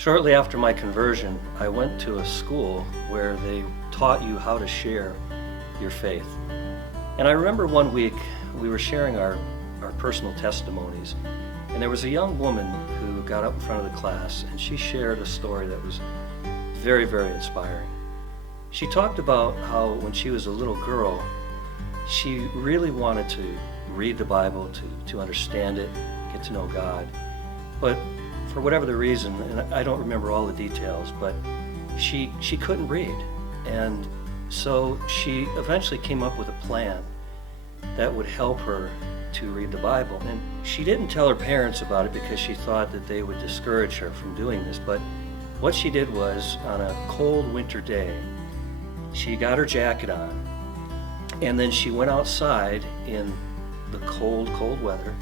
Shortly after my conversion, I went to a school where they taught you how to share your faith. And I remember one week we were sharing our personal testimonies, and there was a young woman who got up in front of the class, and she shared a story that was very, very inspiring. She talked about how when she was a little girl, she really wanted to read the Bible, to understand it, get to know God. But for whatever the reason, and I don't remember all the details, but she couldn't read. And so she eventually came up with a plan that would help her to read the Bible. And she didn't tell her parents about it because she thought that they would discourage her from doing this. But what she did was, on a cold winter day, she got her jacket on, and then she went outside in the cold, cold weather,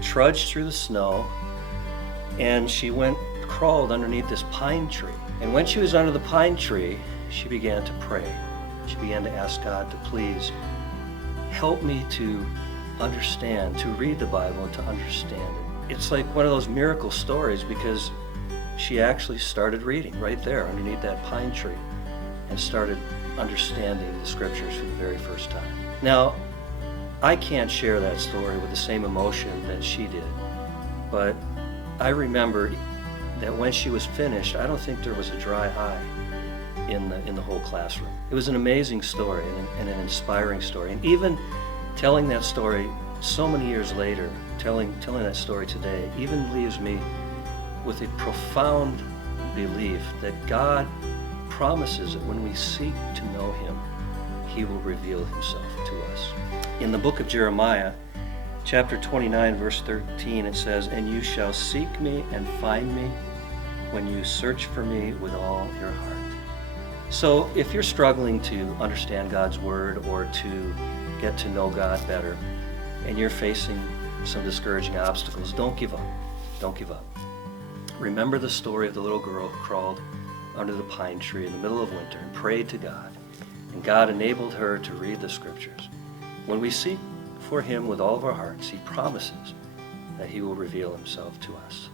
trudged through the snow, and she crawled underneath this pine tree. And when she was under the pine tree, she began to pray. She began to ask God to please help me to understand, to read the Bible and to understand it. It's like one of those miracle stories because she actually started reading right there underneath that pine tree and started understanding the scriptures for the very first time. Now, I can't share that story with the same emotion that she did, but I remember that when she was finished, I don't think there was a dry eye in the whole classroom. It was an amazing story and an inspiring story. And even telling that story so many years later, telling that story today, even leaves me with a profound belief that God promises that when we seek to know Him, He will reveal Himself to us. In the book of Jeremiah, chapter 29, verse 13, it says, "And you shall seek me and find me when you search for me with all your heart." So if you're struggling to understand God's Word or to get to know God better, and you're facing some discouraging obstacles, don't give up. Don't give up. Remember the story of the little girl who crawled under the pine tree in the middle of winter and prayed to God, and God enabled her to read the scriptures. When we seek for Him with all of our hearts, He promises that He will reveal Himself to us.